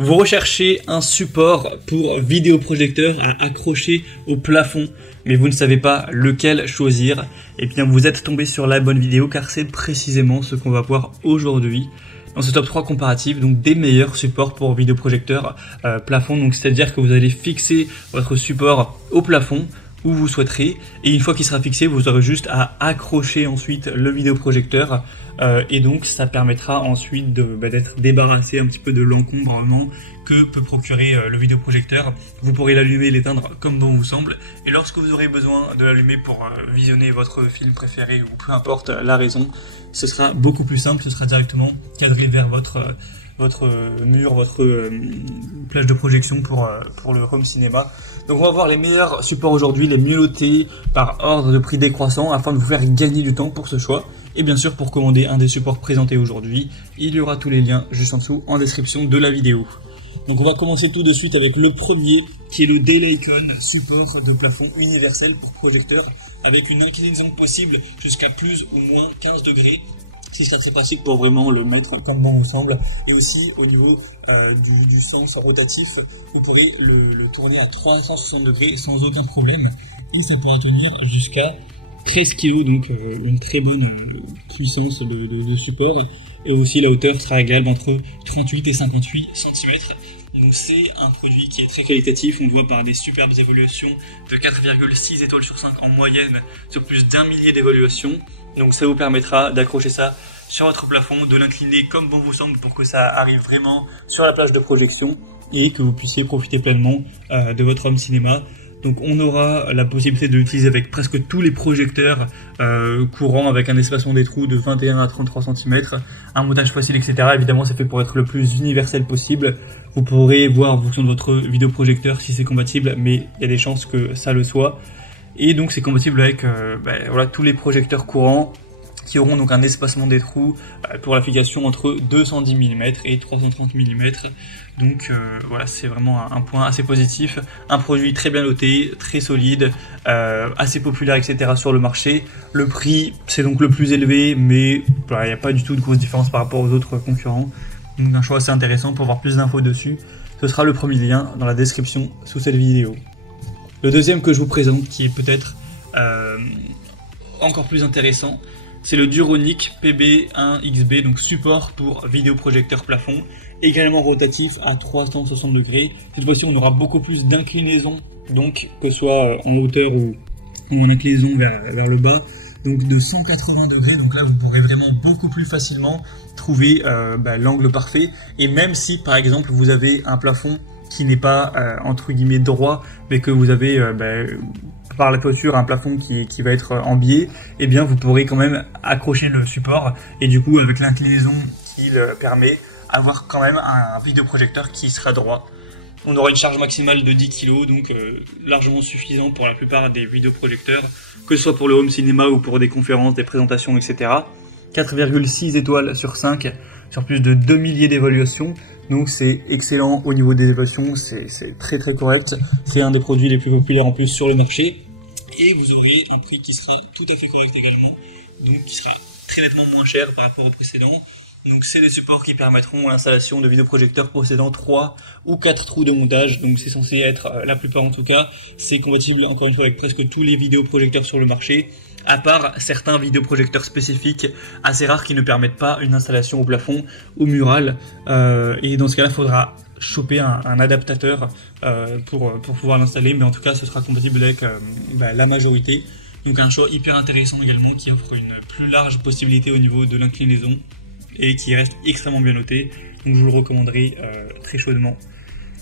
Vous recherchez un support pour vidéoprojecteur à accrocher au plafond, mais vous ne savez pas lequel choisir. Et bien vous êtes tombé sur la bonne vidéo car c'est précisément ce qu'on va voir aujourd'hui dans ce top 3 comparatif, donc des meilleurs supports pour vidéoprojecteur plafond. Donc c'est-à-dire que vous allez fixer votre support au plafond où vous souhaiterez, et une fois qu'il sera fixé, vous aurez juste à accrocher ensuite le vidéoprojecteur, et donc ça permettra ensuite d'être débarrassé un petit peu de l'encombrement que peut procurer le vidéoprojecteur. Vous pourrez l'allumer et l'éteindre comme bon vous semble, et lorsque vous aurez besoin de l'allumer pour visionner votre film préféré ou peu importe la raison, ce sera beaucoup plus simple, ce sera directement cadré vers votre mur, votre plage de projection pour le home cinéma. Donc on va voir les meilleurs supports aujourd'hui, les mieux notés par ordre de prix décroissant afin de vous faire gagner du temps pour ce choix. Et bien sûr, pour commander un des supports présentés aujourd'hui, il y aura tous les liens juste en dessous en description de la vidéo. Donc on va commencer tout de suite avec le premier qui est le Daylicon support de plafond universel pour projecteur avec une inclinaison possible jusqu'à plus ou moins 15 degrés. C'est très pratique pour vraiment le mettre comme bon vous semble, et aussi au niveau du sens rotatif, vous pourrez le tourner à 360 degrés sans aucun problème, et ça pourra tenir jusqu'à 13 kg, donc une très bonne puissance de support, et aussi la hauteur sera réglable entre 38 et 58 cm. Donc c'est un produit qui est très qualitatif, on le voit par des superbes évaluations de 4,6 étoiles sur 5 en moyenne sur plus d'un millier d'évaluations. Donc ça vous permettra d'accrocher ça sur votre plafond, de l'incliner comme bon vous semble pour que ça arrive vraiment sur la plage de projection et que vous puissiez profiter pleinement de votre home cinéma. Donc on aura la possibilité de l'utiliser avec presque tous les projecteurs courants, avec un espacement des trous de 21 à 33 cm, un montage facile, etc. Évidemment c'est fait pour être le plus universel possible. Vous pourrez voir en fonction de votre vidéoprojecteur si c'est compatible, mais il y a des chances que ça le soit. Et donc c'est compatible avec voilà, tous les projecteurs courants qui auront donc un espacement des trous pour l'application entre 210 mm et 330 mm. Donc voilà, c'est vraiment un point assez positif. Un produit très bien noté, très solide, assez populaire, etc. sur le marché. Le prix, c'est donc le plus élevé, mais voilà, il n'y a pas du tout de grosse différence par rapport aux autres concurrents. Donc un choix assez intéressant. Pour voir plus d'infos dessus, ce sera le premier lien dans la description sous cette vidéo. Le deuxième que je vous présente, qui est peut-être encore plus intéressant, c'est le Duronic PB1XB, donc support pour vidéoprojecteur plafond, également rotatif à 360 degrés. Cette fois-ci, on aura beaucoup plus d'inclinaison, donc que ce soit en hauteur ou en inclinaison vers le bas, donc de 180 degrés. Donc là, vous pourrez vraiment beaucoup plus facilement trouver l'angle parfait. Et même si, par exemple, vous avez un plafond qui n'est pas entre guillemets droit, mais que vous avez par la toiture un plafond qui va être en biais, et bien vous pourrez quand même accrocher le support, et du coup avec l'inclinaison qu'il permet, avoir quand même un vidéoprojecteur qui sera droit. On aura une charge maximale de 10 kg, donc largement suffisant pour la plupart des vidéoprojecteurs, que ce soit pour le home cinéma ou pour des conférences, des présentations, etc. 4,6 étoiles sur 5 sur plus de 2 milliers d'évaluations. Donc c'est excellent au niveau des évaluations, c'est très très correct. C'est un des produits les plus populaires en plus sur le marché. Et vous aurez un prix qui sera tout à fait correct également, donc qui sera très nettement moins cher par rapport au précédent. Donc c'est des supports qui permettront l'installation de vidéoprojecteurs possédant 3 ou 4 trous de montage. Donc c'est censé être, la plupart en tout cas, c'est compatible encore une fois avec presque tous les vidéoprojecteurs sur le marché, à part certains vidéoprojecteurs spécifiques assez rares qui ne permettent pas une installation au plafond ou mural. Et dans ce cas-là, il faudra choper un adaptateur pour pouvoir l'installer, mais en tout cas ce sera compatible avec la majorité. Donc un choix hyper intéressant également qui offre une plus large possibilité au niveau de l'inclinaison et qui reste extrêmement bien noté, donc je vous le recommanderai très chaudement.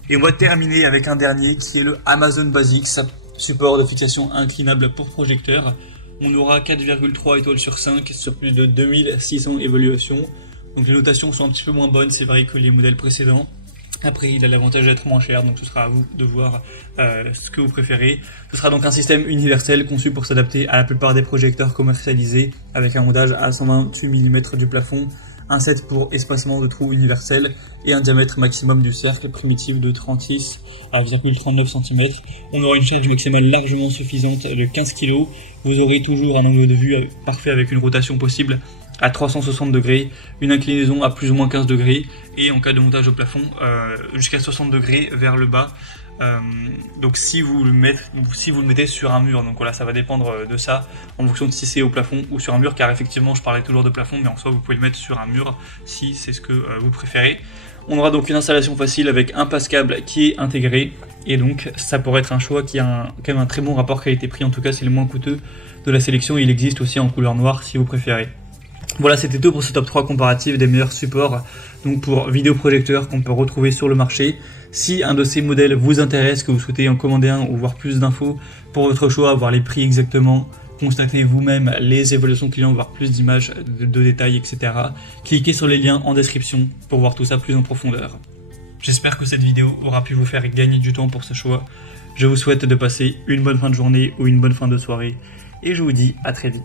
Et on va terminer avec un dernier qui est le Amazon Basics, support de fixation inclinable pour projecteur. On aura 4,3 étoiles sur 5 sur plus de 2600 évaluations. Donc les notations sont un petit peu moins bonnes, c'est vrai, que les modèles précédents. Après, il a l'avantage d'être moins cher, donc ce sera à vous de voir ce que vous préférez. Ce sera donc un système universel conçu pour s'adapter à la plupart des projecteurs commercialisés, avec un montage à 128 mm du plafond, un set pour espacement de trous universel et un diamètre maximum du cercle primitif de 36,39 cm. On aura une charge maximale largement suffisante de 15 kg. Vous aurez toujours un angle de vue parfait avec une rotation possible à 360 degrés, une inclinaison à plus ou moins 15 degrés, et en cas de montage au plafond, jusqu'à 60 degrés vers le bas. Donc si vous le mettez sur un mur, donc voilà, ça va dépendre de ça, en fonction de si c'est au plafond ou sur un mur, car effectivement je parlais toujours de plafond, mais en soi vous pouvez le mettre sur un mur si c'est ce que vous préférez. On aura donc une installation facile avec un passe-câble qui est intégré, et donc ça pourrait être un choix qui a quand même un très bon rapport qualité-prix, en tout cas c'est le moins coûteux de la sélection, il existe aussi en couleur noire si vous préférez. Voilà, c'était tout pour ce top 3 comparatif des meilleurs supports donc pour vidéoprojecteurs qu'on peut retrouver sur le marché. Si un de ces modèles vous intéresse, que vous souhaitez en commander un ou voir plus d'infos pour votre choix, voir les prix exactement, constater vous-même les évaluations clients, voir plus d'images, de détails, etc. Cliquez sur les liens en description pour voir tout ça plus en profondeur. J'espère que cette vidéo aura pu vous faire gagner du temps pour ce choix. Je vous souhaite de passer une bonne fin de journée ou une bonne fin de soirée et je vous dis à très vite.